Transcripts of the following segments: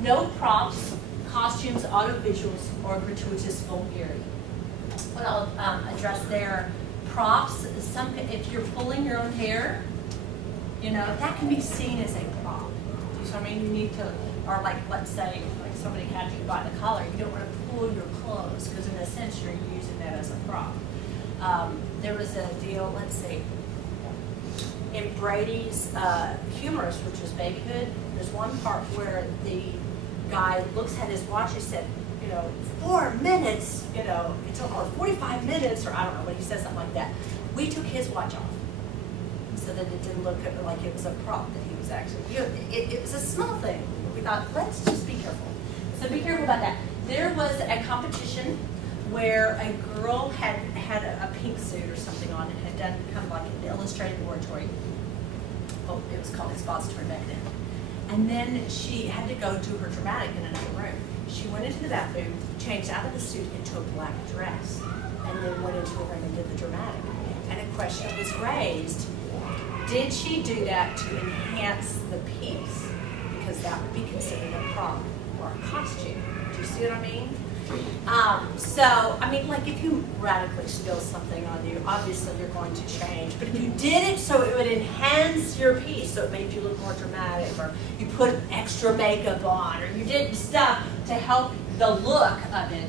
No props, costumes, audiovisuals, or gratuitous vulgarity. What I'll address there, props, if you're pulling your own hair, you know, that can be seen as a prop. So I mean, you need to, or like, let's say, like somebody had you by the collar, you don't want to pull your clothes, because in a sense you're using that as a prop. There was a deal, let's see, in Brady's Humorous, which is Babyhood, there's one part where the guy looks at his watch and said, you know, 4 minutes, you know, or 45 minutes, or I don't know what he says, something like that. We took his watch off so that it didn't look like it was a prop that he was actually, you know, it was a small thing. We thought, let's just be careful. So be careful about that. There was a competition where a girl had a pink suit or something on and had done kind of like an illustrated oratory. Oh, it was called expository back then. And then she had to go do her dramatic in another room. She went into the bathroom, changed out of the suit into a black dress, and then went into the room and did the dramatic. And a question was raised, did she do that to enhance the piece? Because that would be considered a prop or a costume. Do you see what I mean? So, I mean, like if you radically spill something on you, obviously you're going to change. But if you did it so it would enhance your piece, so it made you look more dramatic, or you put extra makeup on, or you did stuff to help the look of it,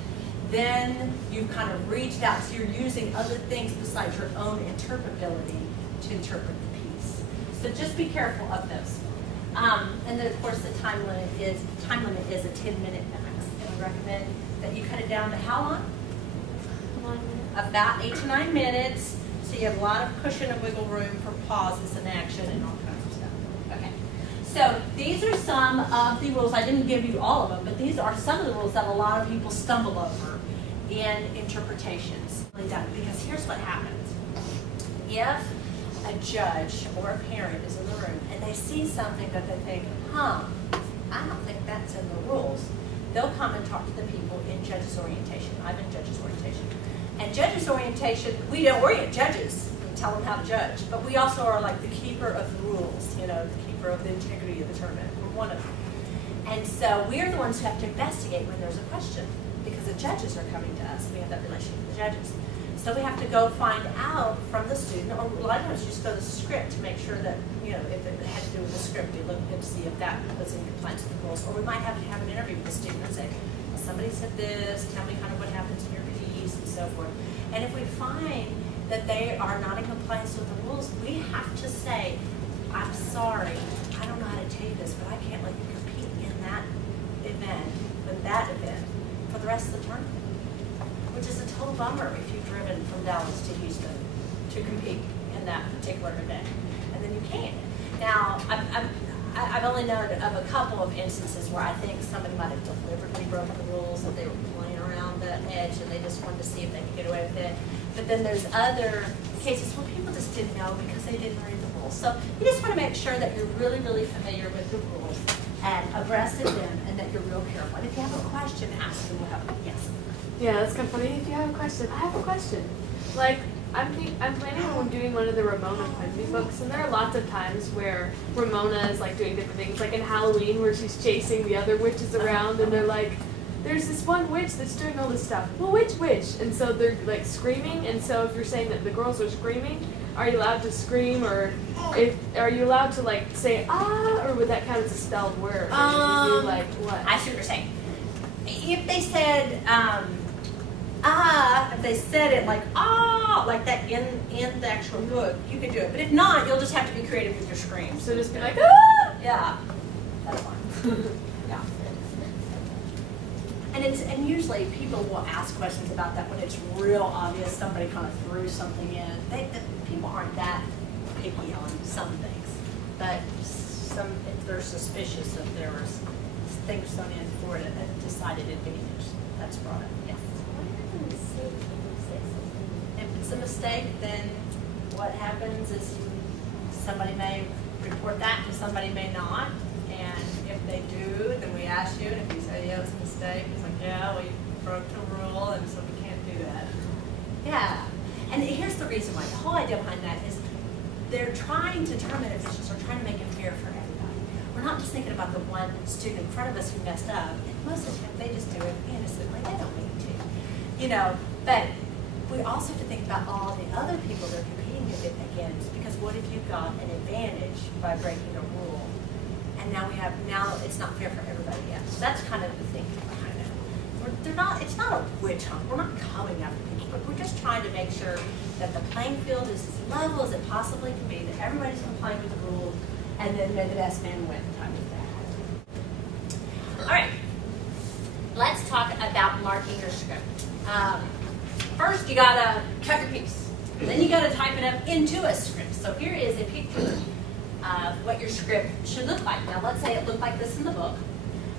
then you've kind of reached out. So you're using other things besides your own interpretability to interpret the piece. So just be careful of those. And then of course the time limit is a 10-minute max. And I recommend that you cut it down to how long? 1 minute. About 8 to 9 minutes. So you have a lot of cushion and wiggle room for pauses and action and all kinds of stuff. Okay. So these are some of the rules. I didn't give you all of them, but these are some of the rules that a lot of people stumble over in interpretations. Because here's what happens. If a judge or a parent is in the room and they see something that they think, I don't think that's in the rules, they'll come and talk to the people in judges orientation. I've been judges orientation. And judges orientation, we don't orient judges and tell them how to judge, but we also are like the keeper of the rules, you know, the keeper of the integrity of the tournament. We're one of them. And so we're the ones who have to investigate when there's a question, because the judges are coming to us. We have that relationship with the judges. So we have to go find out from the student, or a lot of times you just go to the script to make sure that, you know, if it had to do with the script, we look and see if that was in compliance with the rules. Or we might have to have an interview with the student and say, well, somebody said this, tell me kind of what happens in your piece and so forth. And if we find that they are not in compliance with the rules, we have to say, I'm sorry, I don't know how to tell you this, but I can't let you compete in that event, for the rest of the tournament. Which is a total bummer if you've driven from Dallas to Houston to compete in that particular event, and then you can't. Now, I've only known of a couple of instances where I think somebody might have deliberately broken the rules, that they were playing around the edge and they just wanted to see if they could get away with it. But then there's other cases where people just didn't know because they didn't read the rules. So you just want to make sure that you're really, really familiar with the rules and abreast of them, and that you're real careful. And if you have a question, ask them. We'll help. Yes. Yeah, that's kind of funny. If you have a question, I have a question. Like, I'm planning on doing one of the Ramona Quimby books, and there are lots of times where Ramona is like doing different things, like in Halloween where she's chasing the other witches around, and they're like, there's this one witch that's doing all this stuff. Well, which witch? And so they're like screaming, and so if you're saying that the girls are screaming, are you allowed to scream, or are you allowed to like say or would that count as a spelled word? Or should you do like what? I see what you're saying. If they said if they said it like that in the actual book, you can do it. But if not, you'll just have to be creative with your screams. So just be like Yeah, that's fine. Yeah. And usually people will ask questions about that when it's real obvious somebody kind of threw something in. People aren't that picky on some things, but if they're suspicious that there was things thrown in for it and decided advantage, that's brought up. Yes. If it's a mistake, then what happens is somebody may report that and somebody may not. And if they do, then we ask you, and if you say, yeah, it was a mistake, it's like, yeah, we broke the rule, and so we can't do that. Yeah. And here's the reason why. The whole idea behind that is they're trying to tournament officials are trying to make it fair for everybody. We're not just thinking about the one student in front of us who messed up, and most of the time they just do it innocently, they don't mean to, but we also have to think about all the other people they're competing against, because what if you got an advantage by breaking a rule, and now it's not fair for everybody else. So that's kind of the thinking behind it. It's not a witch hunt, we're not coming after people, but we're just trying to make sure that the playing field is as level as it possibly can be, that everybody's complying with the rules, and then may the best man win time with that. All right, let's talk about marking your script. First, you gotta cut your piece. Then you gotta type it up into a script. So here is a picture of what your script should look like. Now, let's say it looked like this in the book,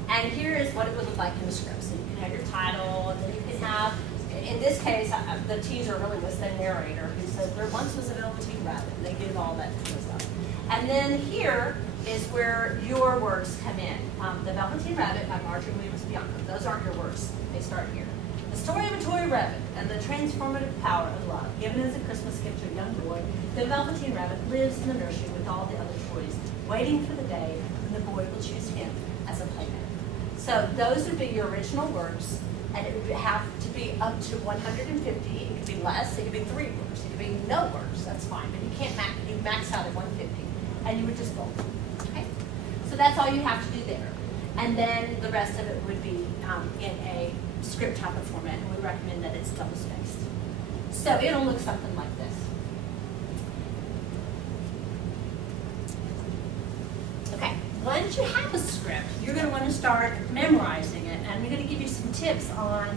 and here is what it would look like in the script. So you can have your title, and then you can have, in this case, the teaser really was the narrator who says, there once was a velveteen rabbit, and they give all that kind of stuff. And then here is where your words come in. The Velveteen Rabbit by Marjorie Williams Bianco. Those aren't your words. They start here. The story of a toy rabbit and the transformative power of love. Given as a Christmas gift to a young boy, the Velveteen Rabbit lives in the nursery with all the other toys, waiting for the day when the boy will choose him as a playmate. So those would be your original words, and it would have to be up to 150. It could be less. It could be 3 words. It could be no words. That's fine, but you can't max out at 150. And you would just bold. Okay? So that's all you have to do there. And then the rest of it would be in a script type of format, and we recommend that it's double spaced. So it'll look something like this. Okay, once you have a script, you're going to want to start memorizing it, and we're going to give you some tips on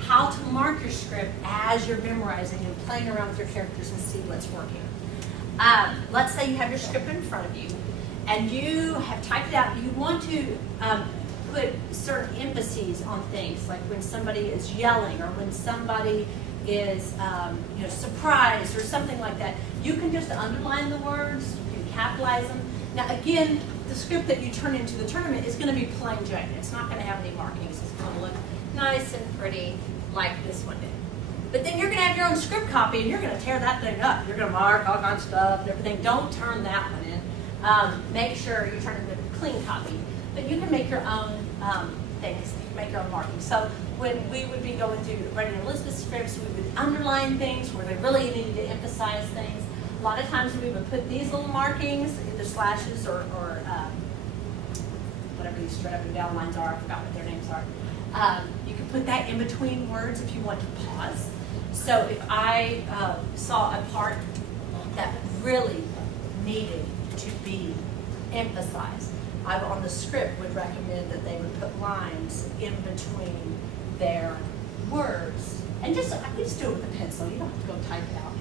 how to mark your script as you're memorizing and playing around with your characters and see what's working. Let's say you have your script in front of you, and you have typed it out. You want to put certain emphases on things, like when somebody is yelling, or when somebody is surprised, or something like that. You can just underline the words, you can capitalize them. Now again, the script that you turn into the tournament is going to be plain Jane. It's not going to have any markings. It's going to look nice and pretty like this one did. But then you're going to have your own script copy, and you're going to tear that thing up. You're going to mark all kinds of stuff and everything. Don't turn that one in. Make sure you turn it into a clean copy. But you can make your own things. You can make your own markings. So when we would be going through writing Elizabeth's scripts, we would underline things where they really needed to emphasize things. A lot of times we would put these little markings, either slashes or whatever these straight up and down lines are. I forgot what their names are. You can put that in between words if you want to pause. So if I saw a part that really needed to be emphasized, I on the script would recommend that they would put lines in between their words. And I could just do it with a pencil. You don't have to go type it out.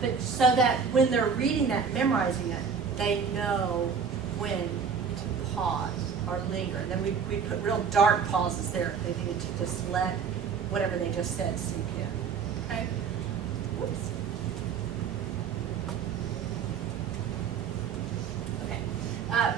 But so that when they're reading that, memorizing it, they know when to pause or linger. And then we put real dark pauses there if they needed to just let whatever they just said sink in. Okay? Whoops. Okay.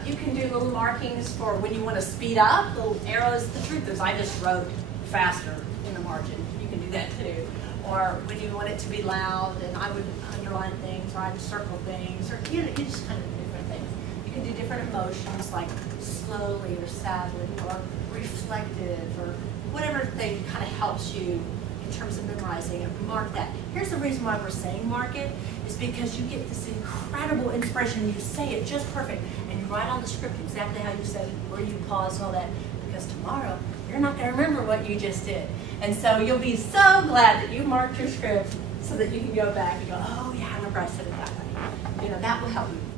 You can do little markings for when you want to speed up, little arrows. The truth is, I just wrote faster in the margin. You can do that too. Or when you want it to be loud, and I would underline things, or I'd circle things, or you just kind of do different things. You can do different emotions, like slowly or sadly, or reflective, or whatever thing kind of helps you in terms of memorizing it. Mark that. Here's the reason why we're saying mark it, is because you get this incredible inspiration. You say it just perfect, and you write on the script exactly how you said it, where you pause and all that, because tomorrow you're not going to remember what you just did. And so you'll be so glad that you marked your script so that you can go back and go, oh yeah, I remember I said it that way. That will help you.